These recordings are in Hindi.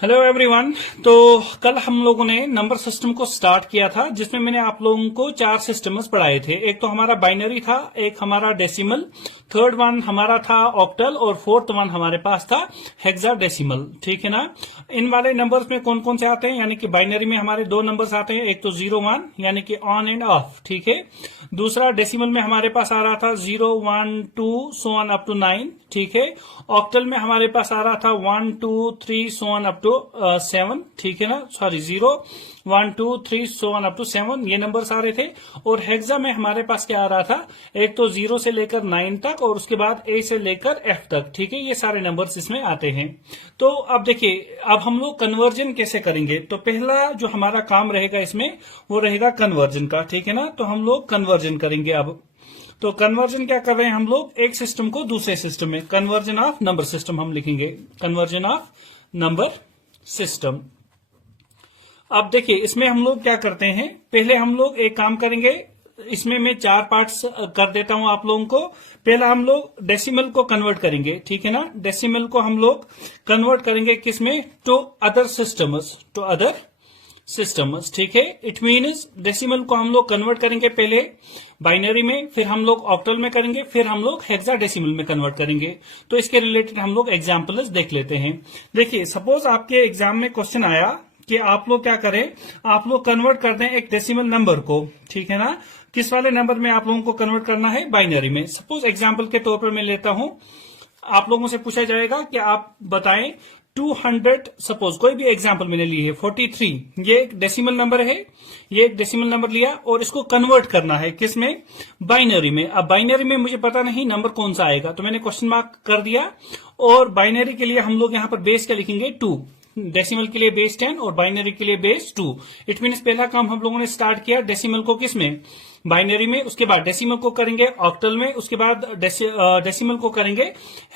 Hello everyone. तो कल हम लोगों ने नंबर सिस्टम को स्टार्ट किया था, जिसमें मैंने आप लोगों को 4 सिस्टम्स पढ़ाए थे। एक तो हमारा बाइनरी था, एक हमारा डेसिमल, थर्ड वन हमारा था ऑक्टल और फोर्थ वन हमारे पास था हेक्साडेसिमल। ठीक है ना। इन वाले नंबर्स में कौन कौन से आते हैं, यानी कि बाइनरी में हमारे 2 नंबर्स आते हैं, एक तो 0 1 यानी कि ऑन एंड ऑफ। ठीक है। दूसरा डेसिमल में हमारे पास आ रहा था 0 1 2 सो ऑन अप टू 9। ठीक है। ऑक्टल में हमारे पास आ रहा था 1 2 3 सो ऑन अप टू 7। ठीक है ना, sorry 0 1 2 3 so on up to 7, ये नंबर्स आ रहे थे। और हेक्सा में हमारे पास क्या आ रहा था, एक तो 0 से लेकर 9 तक और उसके बाद A से लेकर F तक। ठीक है, ये सारे नंबर्स इसमें आते हैं। तो अब देखिए, अब हम लोग कन्वर्जन कैसे करेंगे। तो पहला जो हमारा काम रहेगा इसमें वो रहेगा कन्वर्जन का। ठीक है ना, तो हम लोग कन्वर्जन करेंगे। अब तो कन्वर्जन क्या कर रहे हैं हम लोग, एक सिस्टम को दूसरे सिस्टम में, कन्वर्जन ऑफ नंबर सिस्टम हम लिखेंगे, कन्वर्जन ऑफ नंबर सिस्टम। अब देखिए, इसमें हम लोग क्या करते हैं, पहले हम लोग एक काम करेंगे। इसमें मैं 4 पार्ट्स कर देता हूं आप लोगों को। पहला हम लोग डेसिमल को कन्वर्ट करेंगे। ठीक है ना, डेसिमल को हम लोग कन्वर्ट करेंगे किसमें, to other systems, to other systems. ठीक है, इट मीन्स डेसिमल को हम लोग कन्वर्ट करेंगे पहले बाइनरी में, फिर हम लोग ऑक्टल में करेंगे, फिर हम लोग हेक्साडेसिमल में कन्वर्ट करेंगे। तो इसके रिलेटेड हम लोग एग्जाम्पल्स देख लेते हैं। देखिए, सपोज आपके एग्जाम में क्वेश्चन आया कि आप लोग क्या करें, आप लोग कन्वर्ट कर दें एक डेसिमल नंबर को। ठीक है ना, किस वाले नंबर में आप लोगों को कन्वर्ट करना है, बाइनरी में। सपोज एग्जाम्पल के तौर पर मैं लेता हूं, आप लोगों से पूछा जाएगा कि आप बताएं 200, सपोज कोई भी एग्जाम्पल मैंने ली है 43, ये एक डेसिमल नंबर है, ये एक डेसिमल नंबर लिया और इसको कन्वर्ट करना है किसमें, बाइनरी में। अब बाइनरी में मुझे पता नहीं नंबर कौन सा आएगा, तो मैंने क्वेश्चन मार्क कर दिया। और बाइनरी के लिए हम लोग यहां पर बेस क्या लिखेंगे, 2। डेसिमल के लिए बेस 10 और बाइनरी के लिए बेस 2। इट मीन्स पहला काम हम लोगों ने स्टार्ट किया डेसिमल को किसमें, बाइनरी में, उसके बाद डेसिमल को करेंगे ऑक्टल में, उसके बाद डेसिमल को करेंगे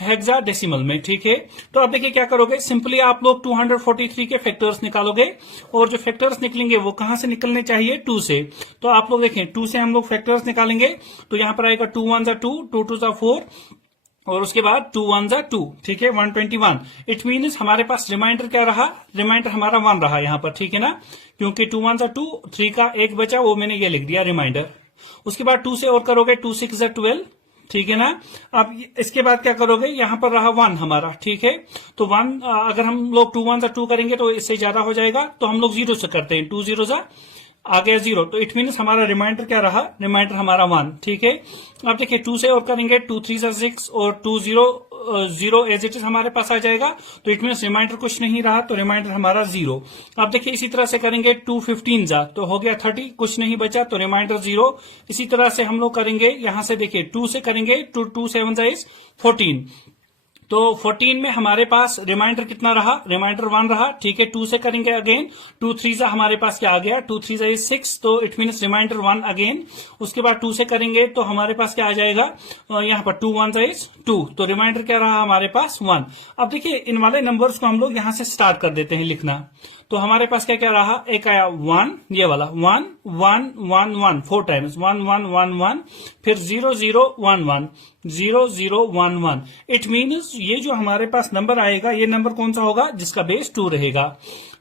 हेक्साडेसिमल में। ठीक है, तो अब देखिए क्या करोगे, सिंपली आप लोग 243 के फैक्टर्स निकालोगे और जो फैक्टर्स निकलेंगे वो कहां से निकलने चाहिए, 2 से। तो आप लोग देखें 2 से हम लोग फैक्टर्स निकालेंगे, तो यहां पर आएगा 2 1 2, 2 2 4 और उसके बाद 2 1 2। ठीक है, 121। इट मीन्स हमारे पास रिमाइंडर क्या रहा, रिमाइंडर हमारा 1 रहा यहां पर। ठीक है ना, क्योंकि 2 1 2, 3 का 1 बचा, वो मैंने ये लिख दिया रिमाइंडर। उसके बाद 2 से और करोगे, 2 6 12। ठीक है ना, अब इसके बाद क्या करोगे, यहां पर रहा 1 हमारा। ठीक है, तो 1 अगर हम लोग 2 1 2 करेंगे तो इससे ज्यादा हो जाएगा, तो हम लोग 0 से करते हैं, 2 0 आ गया 0। तो इट मीन्स हमारा रिमाइंडर क्या रहा, रिमाइंडर हमारा 1। ठीक है, अब देखिए 2 से और करेंगे, 2 3 6 और 2 0 0 एज इट इज हमारे पास आ जाएगा। तो इट मीन्स रिमाइंडर कुछ नहीं रहा, तो रिमाइंडर हमारा 0। अब देखिए इसी तरह से करेंगे, 2 15 जा तो हो गया 30, कुछ नहीं बचा, तो रिमाइंडर 0। इसी तरह से हम लोग करेंगे, यहां से देखिए 2 से करेंगे, 2 7 इज 14। तो 14 में हमारे पास रिमाइंडर कितना रहा, रिमाइंडर 1 रहा। ठीक है, 2 से करेंगे अगेन, 2 3 जा हमारे पास क्या आ गया, 2 3 इज 6, तो इट मीन्स रिमाइंडर 1 अगेन। उसके बाद 2 से करेंगे तो हमारे पास क्या आ जाएगा, यहां पर 2 1 इज 2, तो रिमाइंडर क्या रहा हमारे पास 1। अब देखिए इन वाले नंबर्स को हम लोग यहां से स्टार्ट कर देते हैं लिखना। तो हमारे पास क्या क्या रहा, एक आया 1, ये वाला 1 1 1 1 4 टाइम्स, 1 1 1 1, फिर 0 0 1 1 0 0 1 1। इट मीन्स ये जो हमारे पास नंबर आएगा, ये नंबर कौन सा होगा, जिसका बेस 2 रहेगा।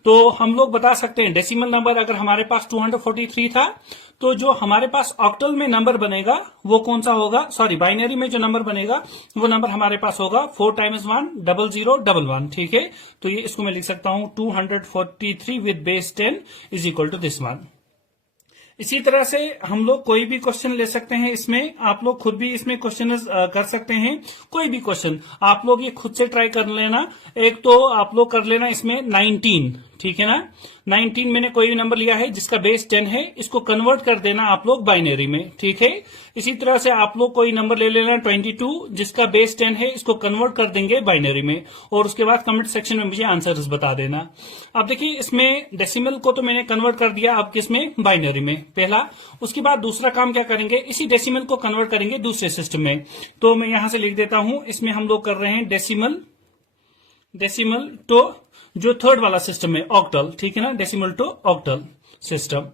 तो हम लोग बता सकते हैं डेसिमल नंबर अगर हमारे पास 243 था, तो जो हमारे पास ऑक्टल में नंबर बनेगा वो कौन सा होगा, सॉरी बाइनरी में जो नंबर बनेगा वो नंबर हमारे पास होगा 4 टाइम्स 1 0 0 1 1। ठीक है, तो ये इसको मैं लिख सकता हूं 243 with base 10 is equal to this one. इसी तरह से हम लोग कोई भी क्वेश्चन ले सकते हैं इसमें, आप लोग खुद भी इसमें क्वेश्चन कर सकते हैं। कोई भी क्वेश्चन आप लोग ये खुद से ट्राई कर लेना। एक तो आप लोग कर लेना इसमें 19, ठीक है ना, 19 मैंने कोई भी नंबर लिया है जिसका बेस 10 है, इसको कन्वर्ट कर देना आप लोग बाइनरी में। ठीक है, इसी तरह से आप लोग कोई नंबर ले लेना 22 जिसका बेस 10 है, इसको कन्वर्ट कर देंगे बाइनरी में, और उसके बाद कमेंट सेक्शन में मुझे आंसर्स बता देना। अब देखिए इसमें डेसिमल को तो मैंने कन्वर्ट कर दिया, अब किसमें, बाइनरी में पहला। उसके बाद दूसरा काम क्या करेंगे, इसी डेसिमल को कन्वर्ट करेंगे दूसरे सिस्टम में। तो मैं यहां से लिख देता हूं, इसमें हम लोग कर रहे हैं डेसिमल टू जो थर्ड वाला सिस्टम है ऑक्टल। ठीक है ना, डेसिमल टू ऑक्टल सिस्टम।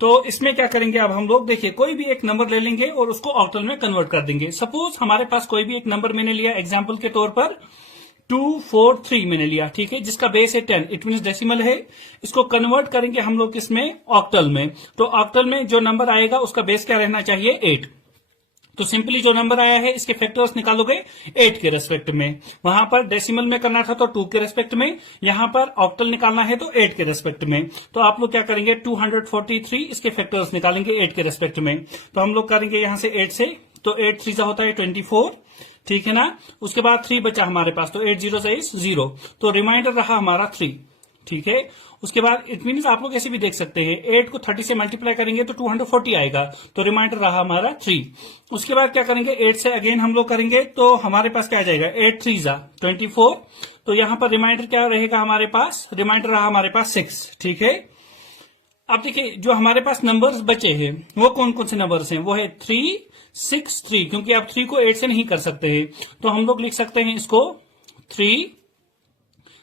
तो इसमें क्या करेंगे, अब हम लोग देखिए कोई भी एक नंबर ले लेंगे और उसको ऑक्टल में कन्वर्ट कर देंगे। सपोज हमारे पास कोई भी एक नंबर मैंने लिया एग्जांपल के तौर पर 243 मैंने लिया, ठीक है, जिसका बेस है 10, इट मीन डेसिमल है। इसको कन्वर्ट करेंगे हम लोग किसमें, ऑक्टल में। तो ऑक्टल में जो नंबर आएगा उसका बेस क्या रहना चाहिए, 8। तो सिंपली जो नंबर आया है इसके फैक्टर्स निकालोगे 8 के रेस्पेक्ट में। वहां पर डेसिमल में करना था तो 2 के रेस्पेक्ट में, यहां पर ऑक्टल निकालना है तो 8 के रेस्पेक्ट में। तो आप लोग क्या करेंगे, 243 इसके फैक्टर्स निकालेंगे 8 के रेस्पेक्ट में। तो हम लोग करेंगे यहां से 8 से, तो 8 3 होता है 24, ठीक है ना। उसके बाद 3 बचा हमारे पास, तो 8 0 इज 0, तो रिमाइंडर रहा हमारा 3, ठीक है। उसके बाद इट मीन आप लोग ऐसे भी देख सकते हैं, 8 को 30 से मल्टीप्लाई करेंगे तो 240 आएगा, तो रिमाइंडर रहा हमारा 3। उसके बाद क्या करेंगे, 8 से अगेन हम लोग करेंगे तो हमारे पास क्या आ जाएगा, 8 3 24, तो यहां पर रिमाइंडर क्या रहेगा हमारे पास, रिमाइंडर रहा हमारे पास 6, ठीक है। अब देखिए जो हमारे पास नंबर्स बचे हैं वो कौन कौन से नंबर्स हैं, वो है 3 6 3, क्योंकि आप 3 को 8 से नहीं कर सकते हैं, तो हम लोग लिख सकते हैं इसको 3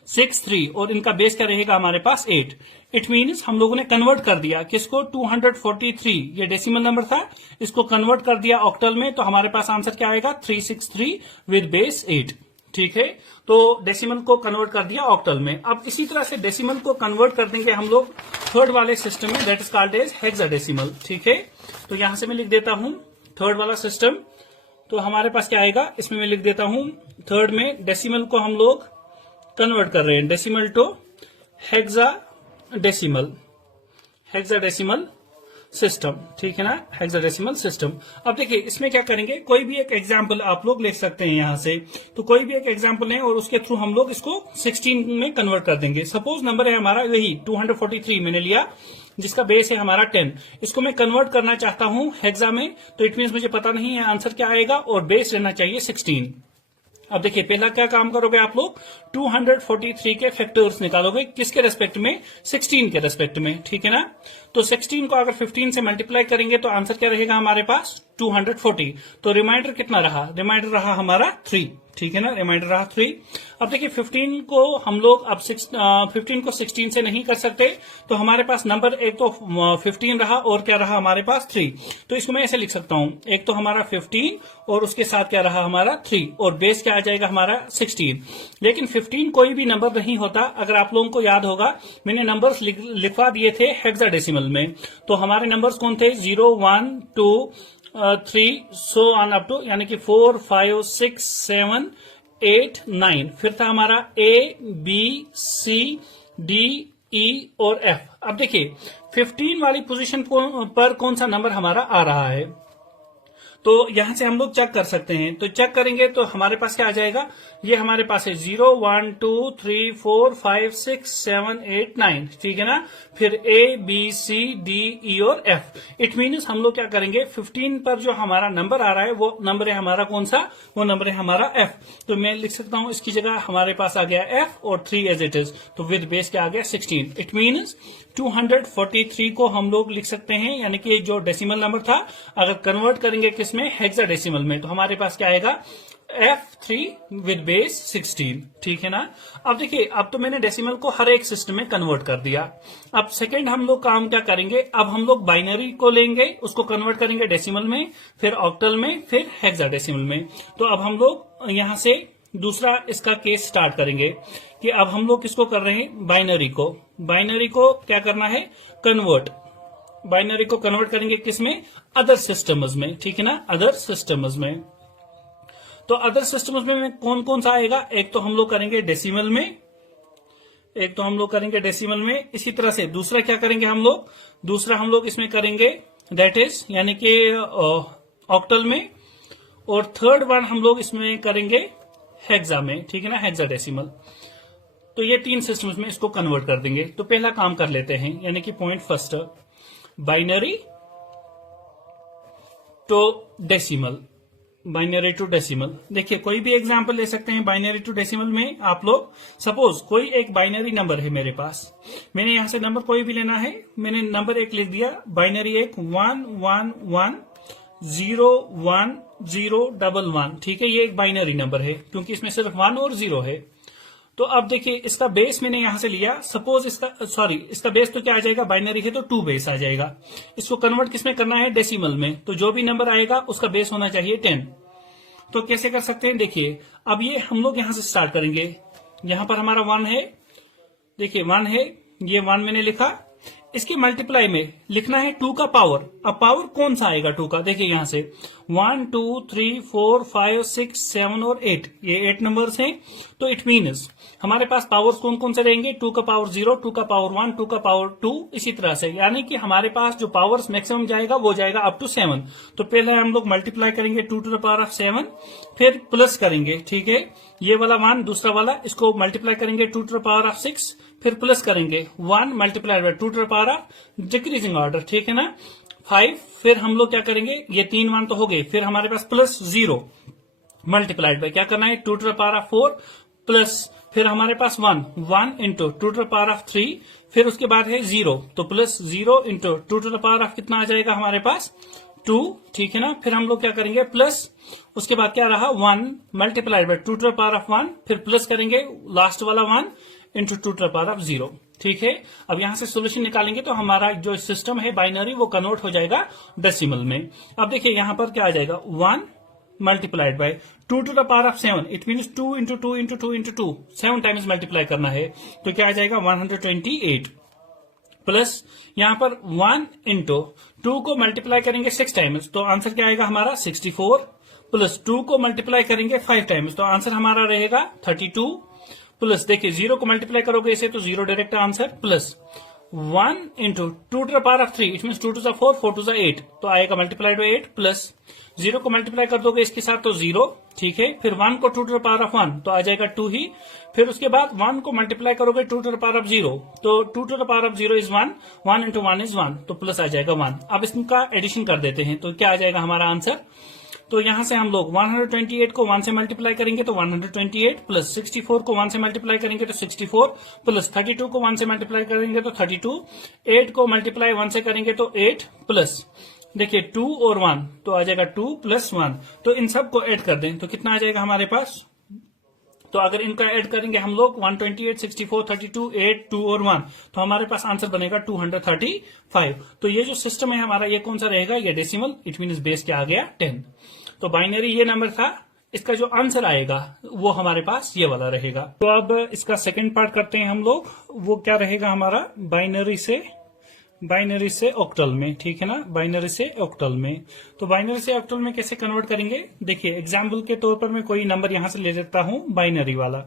6 3, और इनका बेस क्या रहेगा हमारे पास 8। इट मीन्स हम लोगों ने कन्वर्ट कर दिया किसको, 243, ये डेसिमल नंबर था, इसको कन्वर्ट कर दिया ऑक्टल में, तो हमारे पास आंसर क्या आएगा, 363 विद बेस 8, ठीक है। तो डेसिमल को कन्वर्ट कर दिया ऑक्टल में। अब इसी तरह से डेसिमल को कन्वर्ट कर देंगे हम लोग थर्ड वाले सिस्टम में, that is called as hexadecimal, ठीक है। तो यहां से मैं लिख देता हूं थर्ड वाला सिस्टम। तो हमारे पास क्या आएगा, इसमें मैं लिख देता हूं थर्ड में डेसिमल को हम लोग कन्वर्ट कर रहे हैं decimal to hexadecimal, hexadecimal system, ठीक है ना, हेक्साडेसिमल सिस्टम। अब देखिए इसमें क्या करेंगे, कोई भी एक एग्जांपल आप लोग ले सकते हैं यहां से, तो कोई भी एक एग्जांपल लें और उसके थ्रू हम लोग इसको 16 में कन्वर्ट कर देंगे। सपोज नंबर है हमारा यही 243 मैंने लिया, जिसका बेस है हमारा 10, इसको मैं कन्वर्ट करना चाहता हूं हेक्सा में, तो इट मीन्स मुझे पता नहीं है आंसर क्या आएगा, और बेस रहना चाहिए 16। अब देखिए पहला क्या काम करोगे आप लोग, 243 के फैक्टर्स निकालोगे, किसके रेस्पेक्ट में, 16 के रेस्पेक्ट में, ठीक है ना। तो 16 को अगर 15 से मल्टीप्लाई करेंगे तो आंसर क्या रहेगा हमारे पास, 240। तो रिमाइंडर कितना रहा, रिमाइंडर रहा हमारा 3, ठीक है ना, रिमाइंडर रहा 3। अब देखिए 15 को हम लोग अब 15 को 16 से नहीं कर सकते, तो हमारे पास नंबर एक तो 15 रहा और क्या रहा हमारे पास 3। तो इसको मैं ऐसे लिख सकता हूं, एक तो हमारा 15 और उसके साथ क्या रहा हमारा 3, और बेस क्या आ जाएगा हमारा 16। लेकिन 15 कोई भी नंबर नहीं होता, अगर आप लोगों को याद होगा मैंने नंबर्स लिखवा दिए थे हेक्साडेसिमल में। तो हमारे नंबर्स कौन थे, 0 1 2 3 सो ऑन अप टू, यानी कि 4 5 6 7 8 9, फिर था हमारा A B C D E और F। अब देखिए 15 वाली पोजीशन पर कौन सा नंबर हमारा आ रहा है, तो यहां से हम लोग चेक कर सकते हैं। तो चेक करेंगे तो हमारे पास क्या आ जाएगा, ये हमारे पास है 0 1 2 3 4 5 6 7 8 9, ठीक है ना। फिर A B C D E और F। इट मीन्स हम लोग क्या करेंगे, 15 पर जो हमारा नंबर आ रहा है वो नंबर है हमारा कौन सा, वो नंबर है हमारा F। तो मैं लिख सकता हूं इसकी जगह हमारे पास आ गया F और 3 एज इट इज, तो विद बेस क्या आ गया 16। इट मीन्स 243 को हम लोग लिख सकते हैं, यानी कि जो डेसिमल नंबर था अगर कन्वर्ट करेंगे किसमें, हेक्साडेसिमल में, तो हमारे पास क्या आएगा F3 विद बेस 16, ठीक है ना। अब देखिए अब तो मैंने डेसिमल को हर एक सिस्टम में कन्वर्ट कर दिया। अब सेकंड हम लोग काम क्या करेंगे, अब हम लोग बाइनरी को लेंगे, उसको कन्वर्ट करेंगे डेसिमल में, फिर ऑक्टल में, फिर हेक्साडेसिमल में। तो अब हम लोग यहां से दूसरा इसका केस स्टार्ट करेंगे कि अब हम लोग किसको कर रहे हैं, बाइनरी को। बाइनरी को क्या करना है, कन्वर्ट, बाइनरी को कन्वर्ट करेंगे किसमें, अदर सिस्टम्स में, ठीक है ना, अदर सिस्टम्स में। तो अदर सिस्टम्स में कौन कौन सा आएगा, एक तो हम लोग करेंगे डेसिमल में, एक तो हम लोग करेंगे डेसिमल में। इसी तरह से दूसरा क्या करेंगे हम लोग, दूसरा हम लोग इसमें करेंगे दैट इज यानी कि ऑक्टल में, और थर्ड वन हम लोग इसमें करेंगे हेक्सा में, ठीक है ना, हेक्साडेसिमल। तो ये 3 सिस्टम्स में इसको कन्वर्ट कर देंगे। तो पहला काम कर लेते हैं, यानी कि point first, binary to decimal, binary to decimal. देखिए कोई भी एग्जांपल ले सकते हैं बाइनरी टू डेसिमल में आप लोग। सपोज कोई एक बाइनरी नंबर है मेरे पास, मैंने यहां से नंबर कोई भी लेना है, मैंने नंबर एक लिख दिया, बाइनरी एक 1 1 1 0 1 0 1 1, ठीक है, ये एक बाइनरी नंबर है क्योंकि इसमें सिर्फ 1 और 0 है। तो अब देखिए इसका बेस मैंने यहां से लिया, सपोज इसका बेस तो क्या आ जाएगा, बाइनरी है तो 2 बेस आ जाएगा। इसको कन्वर्ट किसमें करना है, डेसिमल में, तो जो भी नंबर आएगा उसका बेस होना चाहिए 10। तो कैसे कर सकते हैं, देखिए अब ये हम लोग यहां से स्टार्ट करेंगे। यहां पर हमारा 1 है, देखिए 1 है, ये 1 मैंने लिखा। इसकी मल्टीप्लाई में लिखना है 2 का पावर। अब पावर कौन सा आएगा 2 का, देखिए यहां से 1 2 3 4 5 6 7 और 8, ये 8 नंबर्स हैं। तो इट मीन्स हमारे पास पावर्स कौन कौन से रहेंगे, 2 का पावर 0, 2 का पावर 1, 2 का पावर 2, इसी तरह से। यानी कि हमारे पास जो पावर्स मैक्सिमम जाएगा वो जाएगा अप टू 7। तो पहले हम लोग मल्टीप्लाई करेंगे 2 टू द पावर ऑफ 7, फिर प्लस करेंगे, ठीक है, ये वाला 1, दूसरा वाला, इसको मल्टीप्लाई करेंगे 2 टू द पावर ऑफ 6, फिर प्लस करेंगे 1 multiply by 2 to the power of decreasing order, ठीक है ना, 5। फिर हम लोग क्या करेंगे, ये 3 1 तो हो गए, फिर हमारे पास प्लस 0 मल्टीप्लाइड बाय क्या करना है 2 to the power of 4 plus, फिर हमारे पास 1 into 2 to the power of 3, फिर उसके बाद है 0, तो plus 0 into 2 to the power of कितना आ जाएगा हमारे पास 2, ठीक है ना। फिर हम लोग क्या करेंगे प्लस, उसके बाद क्या रहा 1 multiplied by 2 to the power of 1, फिर प्लस करेंगे लास्ट वाला 1 into 2 to the power of 0, ठीक है। अब यहां से सोल्यूशन निकालेंगे तो हमारा जो सिस्टम है बाइनरी वो कन्वर्ट हो जाएगा डेसिमल में। अब देखिए यहां पर क्या आ जाएगा 1 multiplied by 2 to the power of 7, it means 2 into 2 into 2 into 2, 7 times multiply करना है, तो क्या आ जाएगा 128 प्लस यहां पर 1 इंटू 2 को मल्टीप्लाई करेंगे 6 टाइम्स, तो आंसर क्या आएगा हमारा 64, प्लस 2 को मल्टीप्लाई करेंगे 5 टाइम्स, तो आंसर हमारा रहेगा 32, प्लस देखिए 0 को मल्टीप्लाई करोगे इसे तो 0 direct answer, plus 1 into 2 to the power of 3, it mean 2 to the 4, 4 to the 8, तो आएगा मल्टीप्लाइड बाय 8, प्लस 0 को मल्टीप्लाई कर दोगे इसके साथ तो 0, ठीक है। फिर 1 को 2 टू द पावर ऑफ 1 तो आ जाएगा 2 ही, फिर उसके बाद 1 को मल्टीप्लाई करोगे 2 टू द पावर ऑफ 0, तो 2 to the power of 0 is 1, 1 into 1 is 1, तो प्लस आ जाएगा 1। अब इसका एडिशन कर देते हैं तो क्या आ जाएगा हमारा आंसर, तो यहां से हम लोग 128 को 1 से मल्टीप्लाई करेंगे तो 128, प्लस 64 को 1 से मल्टीप्लाई करेंगे तो 64, प्लस 32 को 1 से मल्टीप्लाई करेंगे तो 32, 8 को मल्टीप्लाई 1 से करेंगे तो 8, प्लस देखिए 2 और 1 तो आ जाएगा 2 प्लस 1, तो इन सब को ऐड कर दें तो कितना आ जाएगा हमारे पास, तो अगर इनका ऐड करेंगे हम लोग 128, 64, 32, 8, 2 और 1, तो हमारे पास आंसर बनेगा 235। तो ये जो सिस्टम है हमारा ये कौन सा रहेगा, ये डेसिमल, इट मीन बेस क्या आ गया 10। तो बाइनरी ये नंबर था, इसका जो आंसर आएगा वो हमारे पास ये वाला रहेगा। तो अब इसका सेकंड पार्ट करते हैं हम लोग, वो क्या रहेगा हमारा बाइनरी से ऑक्टल में, ठीक है ना, बाइनरी से ऑक्टल में। तो बाइनरी से ऑक्टल में कैसे कन्वर्ट करेंगे, देखिए एग्जाम्पल के तौर पर मैं कोई नंबर यहां से ले लेता हूं बाइनरी वाला।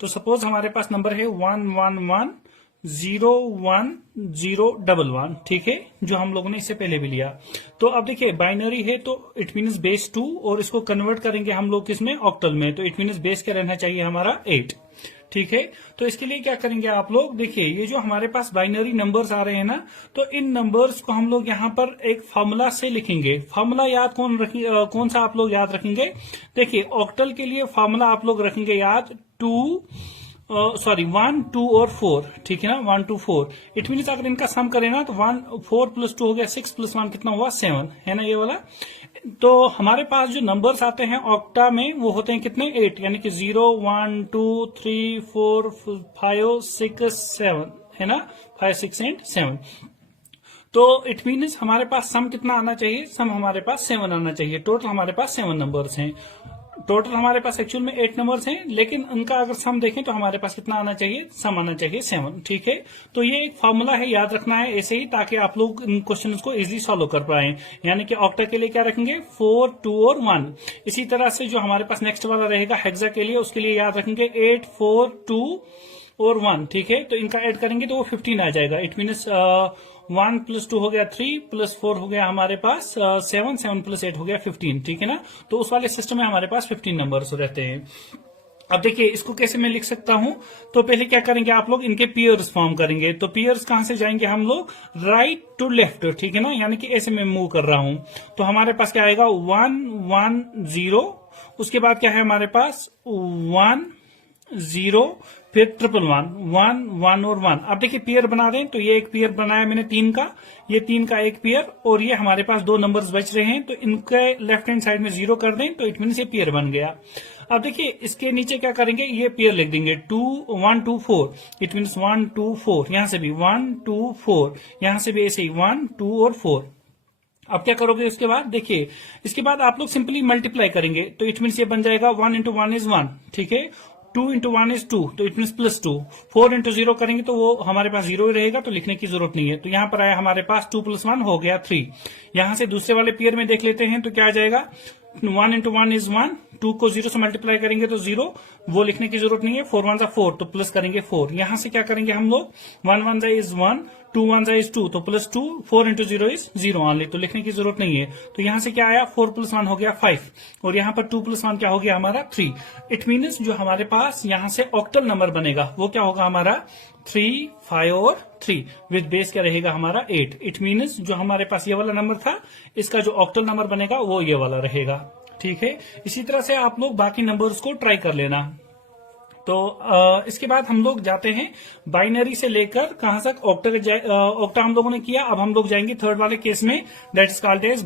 तो सपोज हमारे पास नंबर है 111010111, ठीक है, जो हम लोगों ने इससे पहले भी लिया। तो अब देखिए बाइनरी है तो इट मीन्स बेस 2, और इसको कन्वर्ट करेंगे हम लोग किसमें, ऑक्टल में, तो इट मीन्स बेस क्या रहना चाहिए हमारा 8, ठीक है। तो इसके लिए क्या करेंगे आप लोग, देखिए ये जो हमारे पास बाइनरी नंबर्स आ रहे हैं ना, तो इन नंबर्स को हम लोग यहाँ पर एक फॉर्मूला से लिखेंगे। फॉर्मूला याद कौन सा आप लोग याद रखेंगे, देखिए ऑक्टल के लिए फॉर्मूला आप लोग रखेंगे याद 1 2 और 4, ठीक है ना, 1 2 4, इट मीन्स अगर इनका सम करें ना तो 4 प्लस 2 हो गया 6 प्लस 1 कितना हुआ 7, है ना ये वाला। तो हमारे पास जो नंबर्स आते हैं ऑक्टा में वो होते हैं कितने 8, यानी कि 0 1 2 3 4 5 6 7, है ना, 5 6 एंड 7। तो इट मीन्स हमारे पास सम कितना आना चाहिए, सम हमारे पास 7 आना चाहिए। टोटल हमारे पास 7 नंबर्स हैं, टोटल हमारे पास एक्चुअल में 8 नंबर्स हैं, लेकिन उनका अगर सम देखें तो हमारे पास कितना आना चाहिए, सम आना चाहिए 7, ठीक है। तो ये एक फॉर्मूला है, याद रखना है ऐसे ही, ताकि आप लोग इन क्वेश्चंस को इजीली सॉल्व कर पाए। यानी कि ऑक्टा के लिए क्या रखेंगे 4 2 और 1। इसी तरह से जो हमारे पास नेक्स्ट वाला रहेगा हेक्सा के लिए, उसके लिए याद रखेंगे 8 4 2 और 1, ठीक है। तो इनका ऐड करेंगे तो वो 15 आ जाएगा, इट मीन्स 1 प्लस 2 हो गया 3 प्लस 4 हो गया हमारे पास 7, 7 प्लस 8 हो गया 15, ठीक है ना। तो उस वाले सिस्टम में हमारे पास 15 नंबर्स रहते हैं। अब देखिए इसको कैसे मैं लिख सकता हूं, तो पहले क्या करेंगे आप लोग, इनके पेयर्स फॉर्म करेंगे। तो पेयर्स कहां से जाएंगे हम लोग, राइट टू लेफ्ट, ठीक है ना, यानी कि ऐसे मैं मूव कर रहा हूं। तो हमारे पास क्या आएगा 1 1 0, उसके बाद क्या है हमारे पास 1 0, फिर 1 1 1 और 1। अब देखिए पेयर बना दें, तो ये एक पेयर बनाया मैंने 3 का, ये 3 का एक पेयर, और ये हमारे पास 2 नंबर्स बच रहे हैं, तो इनके लेफ्ट हैंड साइड में 0 कर दें तो इट मीन ये पेयर बन गया। अब देखिए इसके नीचे क्या करेंगे, ये पेयर लिख देंगे 1 2 4, इट मीन 1 2 4, यहां से भी 1 2 4, यहां से भी ऐसे ही 1 2 और 4, अब क्या करोगे उसके बाद, देखिए इसके बाद आप लोग सिंपली मल्टीप्लाई करेंगे, तो इट मीन्स ये बन जाएगा 1 इंटू 1 इज 1, ठीक है, 2 इंटू 1 इज 2, तो इट मीन्स +2, 4 इंटू 0 करेंगे तो वो हमारे पास 0 ही रहेगा, तो लिखने की जरूरत नहीं है। तो यहां पर आया हमारे पास 2 + 1 हो गया 3। यहां से दूसरे वाले पेयर में देख लेते हैं तो क्या आ जाएगा, 1 इंटू 1 इज 1, 2 को 0 से मल्टीप्लाई करेंगे तो 0, वो लिखने की जरूरत नहीं है, 4 1 4, तो प्लस करेंगे 4। यहां से क्या करेंगे हम लोग, 1 1 इज 1, 2 1 इज 2, तो +2, 4 इंटू 0 इज 0 ऑनली, तो लिखने की जरूरत नहीं है। तो यहां से क्या आया, 4 + 1 हो गया 5, और यहां पर 2 + 1 क्या हो गया हमारा 3। इट मीन्स जो हमारे पास यहां से ऑक्टल नंबर बनेगा वो क्या होगा हमारा 3, 5 और 3, विद बेस क्या रहेगा हमारा 8। इट मीन्स जो हमारे पास ये वाला नंबर था, इसका जो ऑक्टल नंबर बनेगा वो ये वाला रहेगा, ठीक है। इसी तरह से आप लोग बाकी नंबर्स को ट्राई कर लेना। तो इसके बाद हम लोग जाते हैं बाइनरी से लेकर कहां तक, ऑक्टा हम लोगों ने किया। अब हम लोग जाएंगे थर्ड वाले केस में, that is called as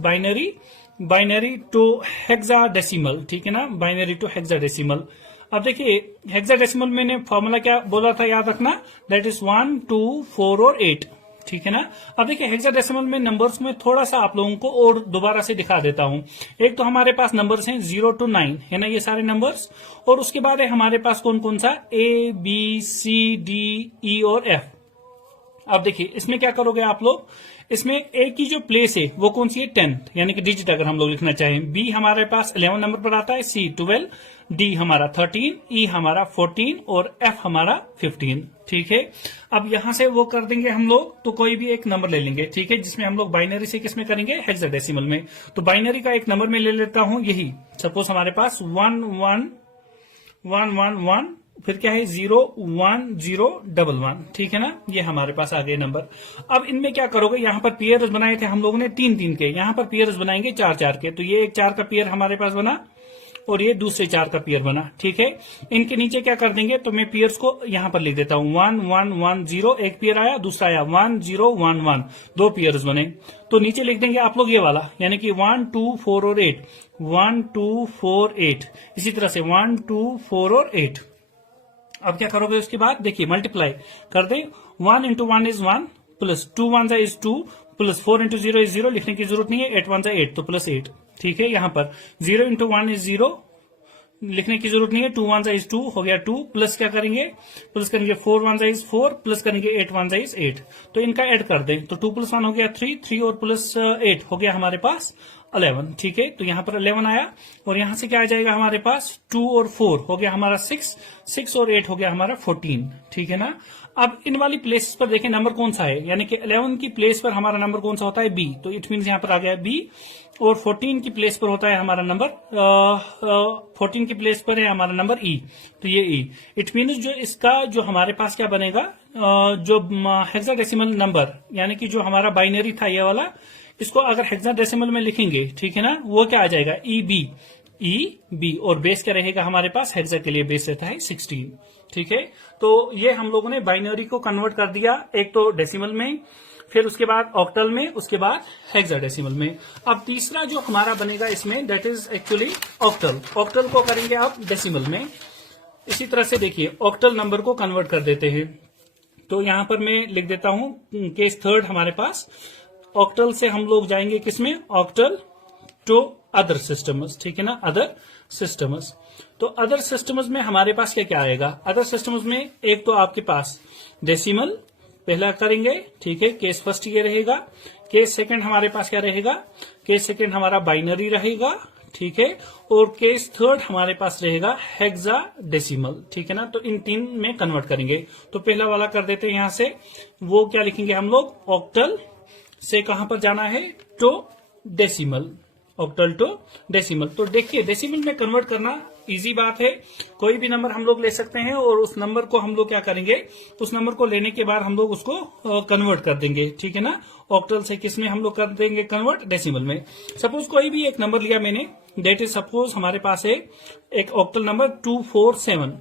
binary to hexadecimal, ठीक है ना, बाइनरी टू हेक्साडेसिमल। अब देखिए हेक्साडेसिमल मैंने फॉर्मूला क्या बोला था याद रखना, दैट इज 1, 2, 4 और 8, ठीक है ना। अब देखिए हेक्साडेसिमल में नंबर्स में थोड़ा सा आप लोगों को और दोबारा से दिखा देता हूं। एक तो हमारे पास नंबर्स हैं 0 to 9, है ना, ये सारे नंबर्स, और उसके बाद है हमारे पास कौन कौन सा, A, B, C, D, E और F। अब देखिए इसमें क्या करोगे आप लोग, इसमें ए की जो प्लेस है वो कौन सी है, 10, यानी कि डिजिट अगर हम लोग लिखना चाहें। बी हमारे पास 11 नंबर पर आता है, सी 12, डी हमारा 13, ई हमारा 14 और एफ हमारा 15, ठीक है। अब यहां से वो कर देंगे हम लोग, तो कोई भी एक नंबर ले लेंगे, ठीक है, जिसमें हम लोग बाइनरी से किसमें करेंगे, हेक्साडेसिमल में। तो बाइनरी का एक नंबर में ले लेता हूं, यही सपोज हमारे पास 1 1 1 1 1, फिर क्या है 0 1 0 1 1, ठीक है ना, ये हमारे पास आ गए नंबर। अब इनमें क्या करोगे, यहां पर पेयर्स बनाए थे हम लोगों ने 3 3 के, यहां पर पेयर्स बनाएंगे 4 4 के। तो ये एक 4 का पेयर हमारे पास बना और ये दूसरे 4 का पेयर बना, ठीक है। इनके नीचे क्या कर देंगे, तो मैं पेयर्स को यहां पर लिख देता हूं, 1 1 1 0 एक पेयर आया, दूसरा आया 1 0 1 1, 2 पेयर्स बने। तो नीचे लिख देंगे आप लोग ये वाला, यानी कि 1 2 4 और 8, 1 2 4 8, इसी तरह से 1 2 4 और 8। अब क्या करोगे उसके बाद, देखिए मल्टीप्लाई कर दे, 1 into 1 is 1, plus 2 1 is 2, plus 4 into 0 is 0, लिखने की जरूरत नहीं है, 8 1 8, तो +8, ठीक है। यहां पर 0 इंटू 1 इज 0, लिखने की जरूरत नहीं है, 2 1 इज 2 हो गया 2, प्लस क्या करेंगे, प्लस करेंगे 4 1 इज 4, प्लस करेंगे 8 1 इज 8, तो इनका ऐड कर दें, तो 2 + 1 हो गया 3, 3 और प्लस 8 हो गया हमारे पास 11, ठीक है। तो यहां पर 11 आया, और यहां से क्या आ जाएगा हमारे पास, 2 और 4 हो गया हमारा 6, 6 और 8 हो गया हमारा 14, ठीक है ना। अब इन वाली प्लेसेस पर देखें नंबर कौन सा है, यानी कि 11 की प्लेस पर हमारा नंबर कौन सा होता है, बी, तो इट मीन्स यहां पर आ गया बी, और 14 की प्लेस पर होता है हमारा नंबर 14 की प्लेस पर है हमारा नंबर ई, तो ये ई। इट मीन्स जो इसका जो हमारे पास क्या बनेगा, जो हेक्साडेसिमल नंबर, यानी कि जो हमारा बाइनरी था ये वाला, इसको अगर हेक्साडेसिमल में लिखेंगे, ठीक है ना, वो क्या आ जाएगा, ई बी, और बेस क्या रहेगा हमारे पास, हेक्सा के लिए बेस रहता है 16, ठीक है। तो ये हम लोगों ने बाइनरी को कन्वर्ट कर दिया, एक तो डेसिमल में, फिर उसके बाद ऑक्टल में, उसके बाद हेक्साडेसिमल में। अब तीसरा जो हमारा बनेगा इसमें, that is actually octal. Octal को करेंगे आप डेसिमल में। इसी तरह से देखिए ऑक्टल नंबर को कन्वर्ट कर देते हैं, तो यहां पर मैं लिख देता हूं केस थर्ड हमारे पास, ऑक्टल से हम लोग जाएंगे किसमें, ऑक्टल टू अदर सिस्टम्स, ठीक है ना, अदर सिस्टम्स। तो अदर सिस्टम्स में हमारे पास क्या क्या आएगा, अदर सिस्टम्स में एक तो आपके पास डेसिमल पहला करेंगे, ठीक है, केस फर्स्ट ये रहेगा। केस सेकंड हमारे पास क्या रहेगा, केस सेकंड हमारा बाइनरी रहेगा, ठीक है, और केस थर्ड हमारे पास रहेगा हेक्साडेसिमल, ठीक है ना। तो इन 3 में कन्वर्ट करेंगे, तो पहला वाला कर देते हैं यहां से, वो क्या लिखेंगे हम लोग, ऑक्टल से कहां पर जाना है, to decimal, octal to decimal. तो देखिए डेसिमल में कन्वर्ट करना इजी बात है, कोई भी नंबर हम लोग ले सकते हैं, और उस नंबर को हम लोग क्या करेंगे, उस नंबर को लेने के बाद हम लोग उसको कन्वर्ट कर देंगे, ठीक है ना। ऑक्टल से किस में हम लोग कर देंगे कन्वर्ट, डेसिमल में। सपोज कोई भी एक नंबर लिया मैंने, दैट इज सपोज हमारे पास है एक ऑक्टल नंबर 247,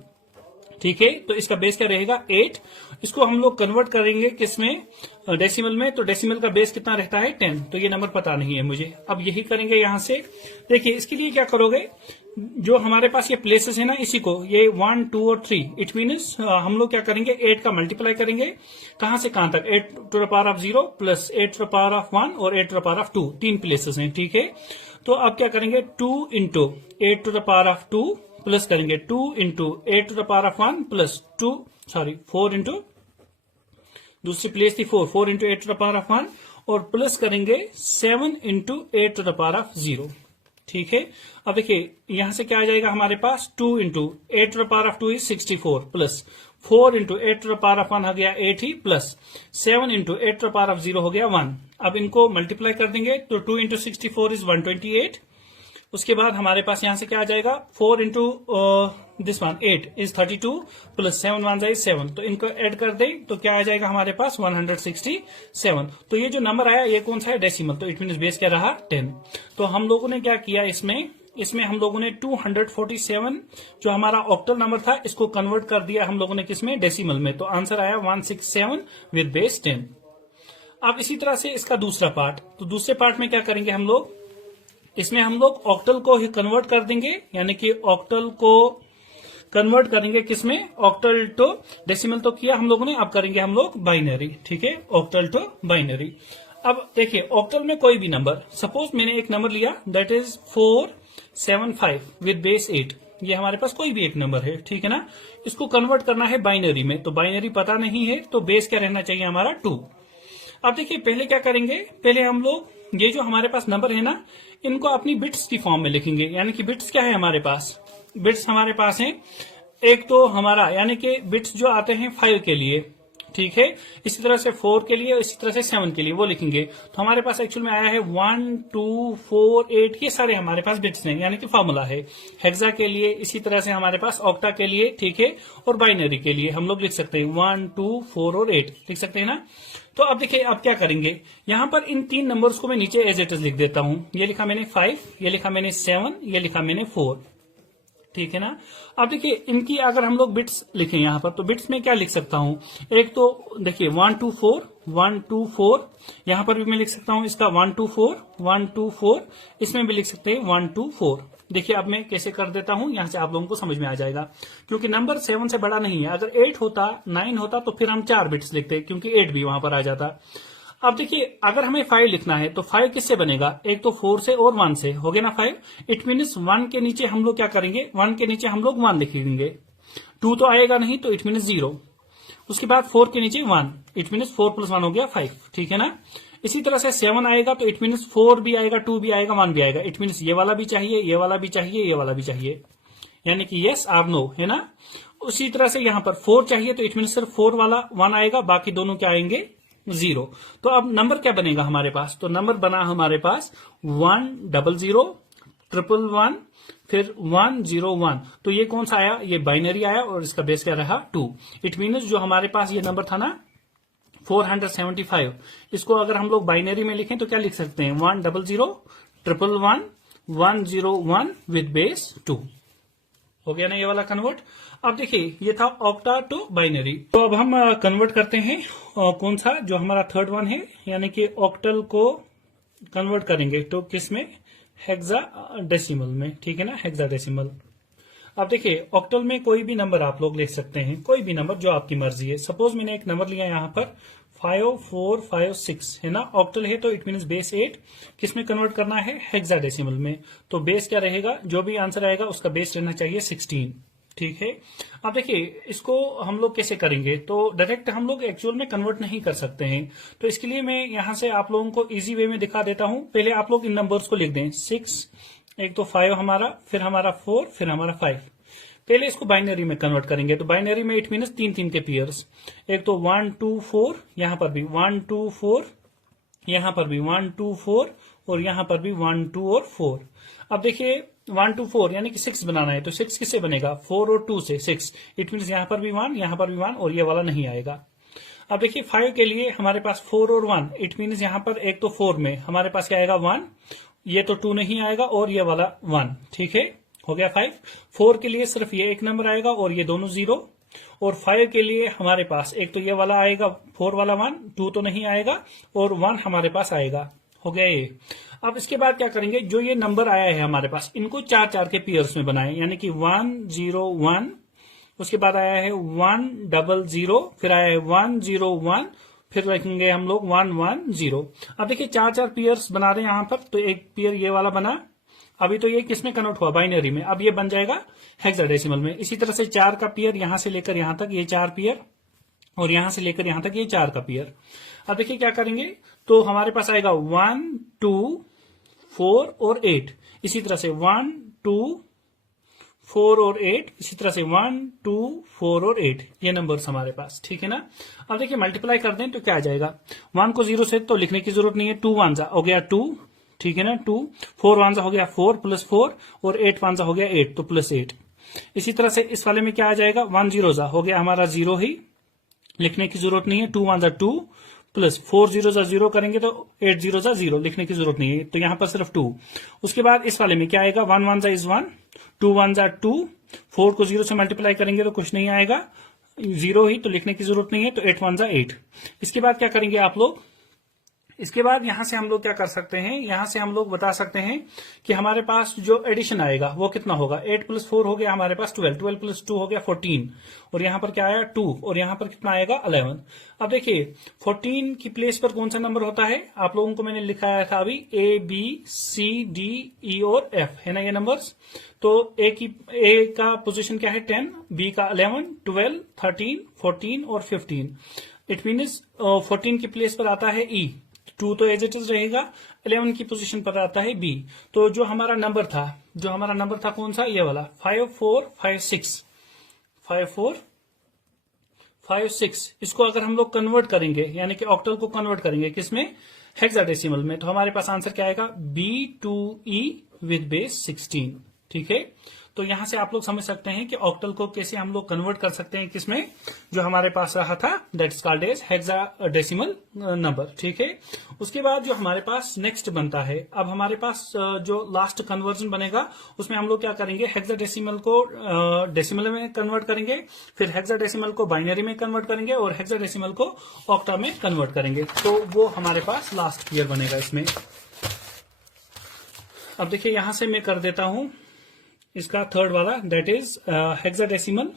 ठीक है, तो इसका बेस क्या रहेगा 8, इसको हम लोग कन्वर्ट करेंगे किसमें, डेसिमल में, तो डेसिमल का बेस कितना रहता है 10, तो ये नंबर पता नहीं है मुझे। अब यही करेंगे यहां से, देखिए इसके लिए क्या करोगे, जो हमारे पास ये प्लेसेस है ना, इसी को ये 1, 2 और 3, इट मीन्स हम लोग क्या करेंगे, 8 का मल्टीप्लाई करेंगे कहां से कहां तक, 8 to the power of 0 plus 8 to the power of 1 और 8 to the power of 2, 3 places हैं, ठीक है। तो अब क्या करेंगे, 2 into 8 to the power of 2 plus करेंगे 2 into 8 to the power of 1 plus 4 into, दूसरी प्लेस थी 4 into 8 to the power of 1 और प्लस करेंगे 7 into 8 to the power of 0, ठीक है। अब देखिए यहां से क्या आ जाएगा हमारे पास, 2 into 8 to the power of 2 is 64 plus 4 into 8 to the power of 1 हो गया 8 ही, plus 7 into 8 to the power of 0 हो गया 1। अब इनको मल्टीप्लाई कर देंगे तो 2 इंटू 64 इज 128। उसके बाद हमारे पास यहां से क्या आ जाएगा, 4 into this one 8 is 32 plus 7 1 is 7, तो इनको ऐड कर दें तो क्या आ जाएगा हमारे पास 167। तो ये जो नंबर आया ये कौन सा है, डेसिमल, तो इट मीन बेस क्या रहा 10। तो हम लोगों ने क्या किया, इसमें हम लोगों ने 247 जो हमारा ऑक्टल नंबर था इसको कन्वर्ट कर दिया हम लोगों ने किसमें, डेसिमल में, तो आंसर आया 167 विद बेस 10। अब इसी तरह से इसका दूसरा पार्ट, तो दूसरे पार्ट में क्या करेंगे हम लोग, इसमें हम लोग ऑक्टल को ही कन्वर्ट कर देंगे, यानी कि ऑक्टल को कन्वर्ट करेंगे किसमें, ऑक्टल टू डेसिमल तो किया हम लोगों ने, अब करेंगे हम लोग बाइनरी, ठीक है, ऑक्टल टू बाइनरी। अब देखिए ऑक्टल में कोई भी नंबर, सपोज मैंने एक नंबर लिया दैट इज 475 विद बेस 8, ये हमारे पास कोई भी एक नंबर है, ठीक है ना, इसको कन्वर्ट करना है बाइनरी में, तो बाइनरी पता नहीं है तो बेस क्या रहना चाहिए हमारा 2। अब देखिए पहले क्या करेंगे, पहले हम लोग ये जो हमारे पास नंबर है ना इनको अपनी बिट्स की फॉर्म में लिखेंगे, यानी कि बिट्स क्या है हमारे पास, बिट्स हमारे पास हैं, एक तो हमारा यानी कि बिट्स जो आते हैं 5 के लिए, ठीक है, इसी तरह से 4 के लिए, इसी तरह से 7 के लिए वो लिखेंगे। तो हमारे पास एक्चुअल में आया है 1 2 4 8, ये सारे हमारे पास बिट्स हैं, यानी कि फॉर्मूला है हेक्सा के लिए, इसी तरह से हमारे पास ऑक्टा के लिए, ठीक है, और बाइनरी के लिए हम लोग लिख सकते हैं 1 2 4 और 8 लिख सकते हैं ना। तो अब देखिए अब क्या करेंगे, यहां पर इन 3 नंबर्स को मैं नीचे एज इट इज लिख देता हूं, ये लिखा मैंने 5, ये लिखा मैंने 7, ये लिखा मैंने 4, ठीक है ना। अब देखिए इनकी अगर हम लोग बिट्स लिखें यहां पर, तो बिट्स में क्या लिख सकता हूं, एक तो देखिए 1 2 4, यहां पर भी मैं लिख सकता हूं इसका 1 2 4, इसमें भी लिख सकते हैं 1 2 4। देखिए अब मैं कैसे कर देता हूं, यहां से आप लोगों को समझ में आ जाएगा, क्योंकि नंबर 7 से बड़ा नहीं है, अगर 8 होता 9 होता तो फिर हम 4 बिट्स लिखते, क्योंकि 8 भी वहां पर आ जाता। अब देखिए अगर हमें 5 लिखना है तो 5 किससे बनेगा, एक तो 4 से और 1 से, हो गया ना 5, इट मीन्स 1 के नीचे हम लोग क्या करेंगे, 1 के नीचे हम लोग 1 लिख देंगे, 2 तो आएगा नहीं तो इट मीन्स 0, उसके बाद 4 के नीचे 1, इट मीन्स 4 प्लस 1 हो गया 5, ठीक है ना। इसी तरह से 7 आएगा तो इट मीन्स 4 भी आएगा, 2 भी आएगा, 1 भी आएगा, इट मीन्स ये वाला भी चाहिए, ये वाला भी चाहिए, ये वाला भी चाहिए, यानी कि यस और नो, है ना। उसी तरह से यहां पर 4 चाहिए तो इट मीन्स सिर्फ 4 वाला 1 आएगा, बाकी दोनों क्या आएंगे 0। तो अब नंबर क्या बनेगा हमारे पास, तो नंबर बना हमारे पास 1 0 0 1 1 फिर 1 0 1, तो ये कौन सा आया, ये बाइनरी आया और इसका बेस क्या रहा 2। इट मीन्स जो हमारे पास ये नंबर था ना 475, इसको अगर हम लोग बाइनरी में लिखें तो क्या लिख सकते हैं, 1 0 0 1 1 1 0 1 विद बेस 2, हो गया ना ये वाला कन्वर्ट। अब देखिए ये था ऑक्टा टू बाइनरी, तो अब हम कन्वर्ट करते हैं कौन सा, जो हमारा थर्ड वन है, यानी कि ऑक्टल को कन्वर्ट करेंगे तो किस में, हेक्सा डेसिमल में, ठीक है ना, हेक्सा डेसिमल। अब देखिए ऑक्टल में कोई भी नंबर आप लोग लिख सकते हैं, कोई भी नंबर जो आपकी मर्जी है। सपोज मैंने एक नंबर लिया यहाँ पर 5 4 5 6, है ना, ऑक्टल है तो इट मीन्स बेस 8 किस में कन्वर्ट करना है, हेक्साडेसिमल में, तो बेस क्या रहेगा, जो भी आंसर आएगा उसका बेस रहना चाहिए 16, ठीक है। अब देखिए इसको हम लोग कैसे करेंगे, तो डायरेक्ट हम लोग एक्चुअल में कन्वर्ट नहीं कर सकते हैं, तो इसके लिए मैं यहां से आप लोगों को इजी वे में दिखा देता हूं। पहले आप लोग इन नंबर्स को लिख दें, 6, एक तो 5 हमारा, फिर हमारा 4, फिर हमारा 5। पहले इसको बाइनरी में कन्वर्ट करेंगे, तो बाइनरी में इट मीन्स 3 के पेयर्स, एक तो 1 2 4, यहां पर भी 1 2 4, यहां पर भी 1 2 4 और यहां पर भी 1 2 और 4। अब देखिए 1 2 4 यानी कि 6 बनाना है, तो 6 किससे बनेगा, 4 और 2 से 6, इट मीन्स यहां पर भी 1, यहां पर भी 1 और ये वाला नहीं आएगा। अब देखिए 5 के लिए हमारे पास 4 और 1, इट मीन्स यहां पर एक तो 4 में हमारे पास क्या आएगा 1, ये तो 2 नहीं आएगा और ये वाला 1, ठीक है, हो गया 5। 4 के लिए सिर्फ ये एक नंबर आएगा और ये दोनों 0, और 5 के लिए हमारे पास एक तो ये वाला आएगा 4 वाला 1, 2 तो नहीं आएगा और 1 हमारे पास आएगा, हो गया ये। अब इसके बाद क्या करेंगे, जो ये नंबर आया है हमारे पास, इनको 4-4 के पेयर्स में बनाए, यानी कि 101, उसके बाद आया है 100, फिर आया है 101, फिर रखेंगे हम लोग 110। अब देखिए 4-4 पेयर्स बना रहे हैं यहां पर, तो एक पेयर ये वाला बना, अभी तो ये किसमें कन्वर्ट हुआ, बाइनरी में, अब ये बन जाएगा हेक्साडेसिमल में। इसी तरह से 4 का पेयर यहां से लेकर यहां तक ये 4 पेयर, और यहां से लेकर यहां तक ये 4 का पेयर। अब देखिए क्या करेंगे, तो हमारे पास आएगा 1, 2, 4 और 8, इसी तरह से 1, 2, 4 और 8, इसी तरह से 1, 2, 4 और 8, ये नंबर्स हमारे पास, ठीक है ना। अब देखिए मल्टीप्लाई कर दें तो क्या आ जाएगा, 1 को 0 से तो लिखने की जरूरत नहीं है, 2 1 हो गया 2, ठीक है ना, 2, 4 1 हो गया 4 प्लस 4, और 8 1 हो गया 8, तो प्लस 8। इसी तरह से इस वाले में क्या आ जाएगा, 1 0 हो गया हमारा 0 ही, लिखने की जरूरत नहीं है, 2 1 2 प्लस 4 0 0 करेंगे तो 8 0 0, लिखने की जरूरत नहीं है, तो यहां पर सिर्फ 2। उसके बाद इस वाले में क्या आएगा, 1 1 इज 1, 2 1 2, 4 को 0 से मल्टीप्लाई करेंगे तो कुछ नहीं आएगा, 0 ही, तो लिखने की जरूरत नहीं है, तो 8 1 8। इसके बाद क्या करेंगे आप लोग, इसके बाद यहां से हम लोग क्या कर सकते हैं, यहां से हम लोग बता सकते हैं कि हमारे पास जो एडिशन आएगा वो कितना होगा, 8 प्लस 4 हो गया हमारे पास 12, 12 प्लस 2 हो गया 14, और यहां पर क्या आया 2, और यहां पर कितना आएगा 11। अब देखिए 14 की प्लेस पर कौन सा नंबर होता है, आप लोगों को मैंने लिखाया था अभी, A B C D E और F, है ना ये नंबर्स। तो ए का पोजीशन क्या है 10, बी का 11, 12, 13, 14 और 15। इट मीन्स 14 की प्लेस पर आता है E, 2 तो एज इट इज रहेगा, 11 की पोजीशन पर आता है बी। तो जो हमारा नंबर था कौन सा, ये वाला 5 4 5 6, 5 4 5 6, इसको अगर हम लोग कन्वर्ट करेंगे, यानी कि ऑक्टल को कन्वर्ट करेंगे किसमें, हेक्साडेसिमल में, तो हमारे पास आंसर क्या आएगा, B2E विद बेस 16, ठीक है। तो यहां से आप लोग समझ सकते हैं कि ऑक्टल को कैसे हम लोग कन्वर्ट कर सकते हैं किसमें, जो हमारे पास रहा था, that's called as hexadecimal number, ठीक है। उसके बाद जो हमारे पास नेक्स्ट बनता है, अब हमारे पास जो लास्ट कन्वर्जन बनेगा, उसमें हम लोग क्या करेंगे, हेक्साडेसिमल को डेसिमल में कन्वर्ट करेंगे, फिर हेक्साडेसिमल को बाइनरी में कन्वर्ट करेंगे, और हेक्साडेसिमल को ऑक्टा में कन्वर्ट करेंगे, तो वो हमारे पास लास्ट पेयर बनेगा इसमें। अब देखिए यहां से मैं कर देता हूं इसका थर्ड वाला, that is hexadecimal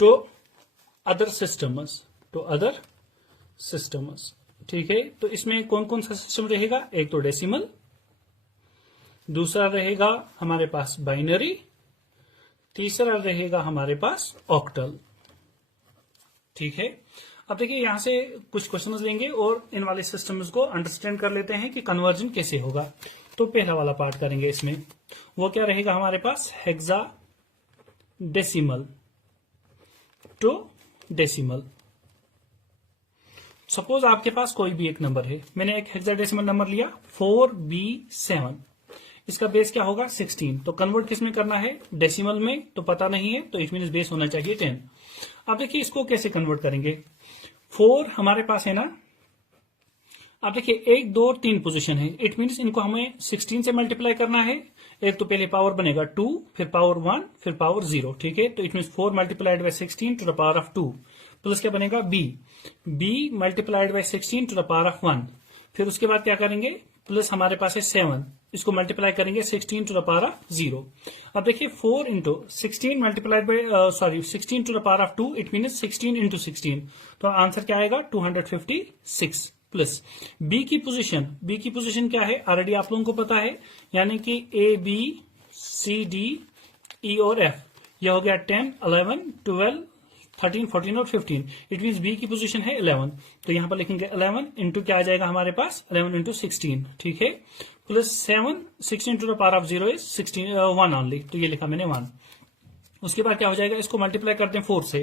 to other systems, ठीक है। तो इसमें कौन कौन सा सिस्टम रहेगा, एक तो डेसिमल, दूसरा रहेगा हमारे पास बाइनरी, तीसरा रहेगा हमारे पास ऑक्टल, ठीक है। अब देखिए यहां से कुछ क्वेश्चंस लेंगे और इन वाले सिस्टम्स को अंडरस्टैंड कर लेते हैं कि कन्वर्जन कैसे होगा। तो पहला वाला पार्ट करेंगे इसमें, वो क्या रहेगा हमारे पास, हेक्साडेसिमल टू डेसिमल। सपोज आपके पास कोई भी एक नंबर है, मैंने एक हेक्साडेसिमल नंबर लिया 4B7, इसका बेस क्या होगा 16, तो कन्वर्ट किस में करना है, डेसिमल में, तो पता नहीं है, तो इट मीन बेस होना चाहिए 10। अब देखिए इसको कैसे कन्वर्ट करेंगे, 4 हमारे पास है ना, अब देखिए 1 2 3 पोजीशन है, इट मीन्स इनको हमें 16 से मल्टीप्लाई करना है। एक तो पहले पावर बनेगा 2, फिर पावर 1, फिर पावर 0, ठीक है। तो it means 4 multiplied by 16 to the power of 2, plus क्या बनेगा b multiplied by 16 to the power of 1, फिर उसके बाद क्या करेंगे, प्लस हमारे पास है 7, इसको मल्टीप्लाई करेंगे 16 टू द पावर ऑफ 0। अब देखिए 4 into 16 multiplied by 16 to the power of 2, it means 16 into 16, तो आंसर क्या आएगा 256, प्लस बी की पोजीशन क्या है, ऑलरेडी आप लोगों को पता है, यानी कि ABCDE और F, यह हो गया 10 11 12 13 14 और 15, इट मीन बी की पोजीशन है 11, तो यहां पर लिखेंगे 11 इंटू क्या आ जाएगा हमारे पास 11 इंटू 16, ठीक है, plus 7, 16 to the power of 0 is 1 only, तो ये लिखा मैंने 1। उसके बाद क्या हो जाएगा, इसको मल्टीप्लाई करते हैं 4 से,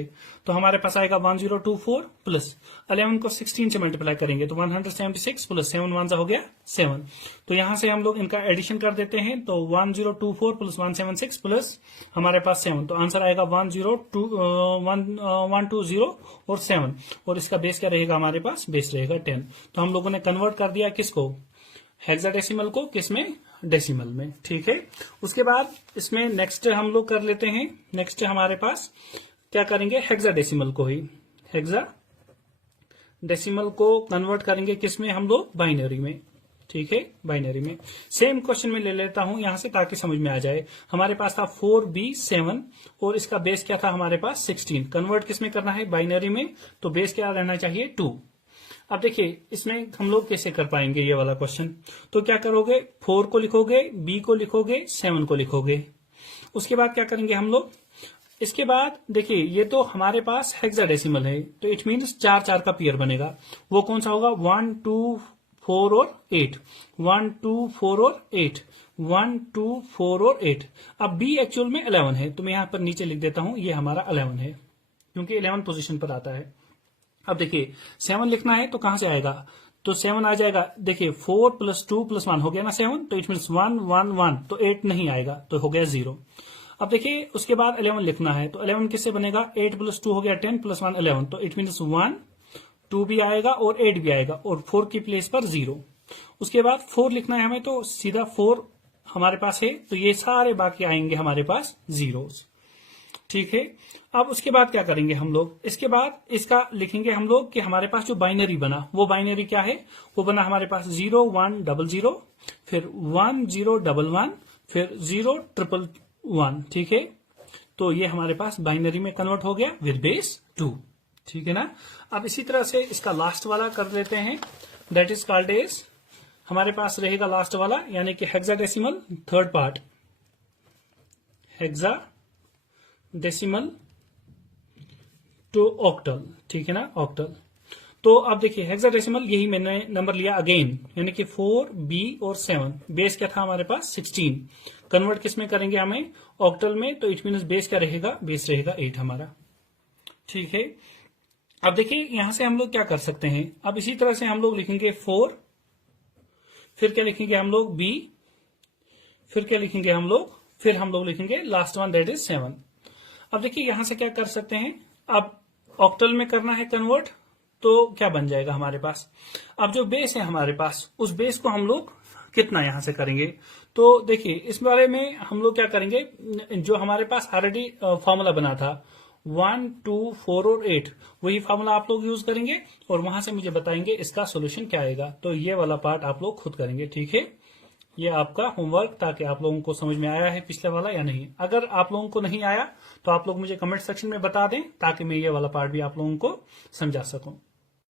तो हमारे पास आएगा 1024 प्लस 11 को 16 से मल्टीप्लाई करेंगे तो 176 प्लस 7 1 हो गया 7। तो यहां से हम लोग इनका एडिशन कर देते हैं, तो 1024 प्लस 176 प्लस हमारे पास 7, तो आंसर आएगा 120 और 7, और इसका बेस क्या रहेगा हमारे पास, बेस रहेगा 10। तो हम लोगों ने कन्वर्ट कर दिया किसको, हेक्साडेसिमल को किसमें, डेसिमल में, ठीक है। उसके बाद इसमें नेक्स्ट हम लोग कर लेते हैं, नेक्स्ट हमारे पास क्या करेंगे, हेक्साडेसिमल को ही डेसिमल को कन्वर्ट करेंगे किसमें हम लोग, बाइनरी में। ठीक है, बाइनरी में। सेम क्वेश्चन में ले लेता हूं यहां से ताकि समझ में आ जाए। हमारे पास था 4B7 और इसका बेस क्या था हमारे पास 16। कन्वर्ट किसमें करना है, बाइनरी में, तो बेस क्या रहना चाहिए 2। अब देखिए इसमें हम लोग कैसे कर पाएंगे ये वाला क्वेश्चन। तो क्या करोगे, 4 को लिखोगे, B को लिखोगे, 7 को लिखोगे। उसके बाद क्या करेंगे हम लोग, इसके बाद देखिए ये तो हमारे पास हेक्साडेसिमल है, तो इट मीन्स 4 का पेयर बनेगा। वो कौन सा होगा, 1 2 4 और 8, 1 2 4 और 8, 1 2 4 और 8। अब B एक्चुअल में 11 है, तो मैं यहां पर नीचे लिख देता हूं ये हमारा 11 है, क्योंकि 11 पोजीशन पर आता है। अब देखिए 7 लिखना है तो कहां से आएगा, तो 7 आ जाएगा, देखिए 4 + 2 + 1 हो गया ना 7, तो इट मीन्स 1 1 1, तो 8 नहीं आएगा, तो हो गया 0। अब देखिए उसके बाद 11 लिखना है, तो 11 किससे बनेगा, 8 + 2 हो गया 10 + 1 11, तो इट मीन्स 1 2 भी आएगा और 8 भी आएगा, और 4 की प्लेस पर 0। उसके बाद 4 लिखना है हमें, तो सीधा 4 हमारे पास है, तो ये सारे बाकी आएंगे हमारे पास जीरोस। ठीक है, अब उसके बाद क्या करेंगे हम लोग, इसके बाद इसका लिखेंगे हम लोग कि हमारे पास जो बाइनरी बना, वो बाइनरी क्या है, वो बना हमारे पास 0 1 0 0, फिर 1 0 1 1, फिर 0 1 1 1। ठीक है, तो ये हमारे पास बाइनरी में कन्वर्ट हो गया विद बेस 2। ठीक है ना। अब इसी तरह से इसका लास्ट वाला कर लेते हैं, दैट इज कॉल्ड एज, हमारे पास रहेगा लास्ट वाला यानी कि hexadecimal third part, hexadecimal to octal. ठीक है ना, ऑक्टल। तो अब देखिए हेक्साडेसिमल, यही मैंने नंबर लिया अगेन, यानी कि 4 B और 7। बेस क्या था हमारे पास 16। कन्वर्ट किस में करेंगे हमें, ऑक्टल में, तो इट मीन बेस क्या रहेगा, बेस रहेगा 8 हमारा। ठीक है, अब देखिए यहां से हम लोग क्या कर सकते हैं, अब इसी तरह से हम लोग लिखेंगे 4, फिर क्या लिखेंगे हम लोग B, फिर क्या लिखेंगे हम लोग, फिर हम लोग लिखेंगे लास्ट वन दैट इज 7। अब देखिए यहां से क्या कर सकते हैं, अब ऑक्टल में करना है कन्वर्ट, तो क्या बन जाएगा हमारे पास, अब जो बेस है हमारे पास, उस बेस को हम लोग कितना यहां से करेंगे। तो देखिए इस बारे में हम लोग क्या करेंगे, जो हमारे पास ऑलरेडी फॉर्मूला बना था 1 2 4 और 8, वही फॉर्मूला आप लोग यूज करेंगे और वहां से मुझे बताएंगे इसका सोल्यूशन क्या आएगा। तो ये वाला पार्ट आप लोग खुद करेंगे। ठीक है, ये आपका होमवर्क, ताकि आप लोगों को समझ में आया है पिछले वाला या नहीं। अगर आप लोगों को नहीं आया तो आप लोग मुझे कमेंट सेक्शन में बता दें, ताकि मैं ये वाला पार्ट भी आप लोगों को समझा सकूं।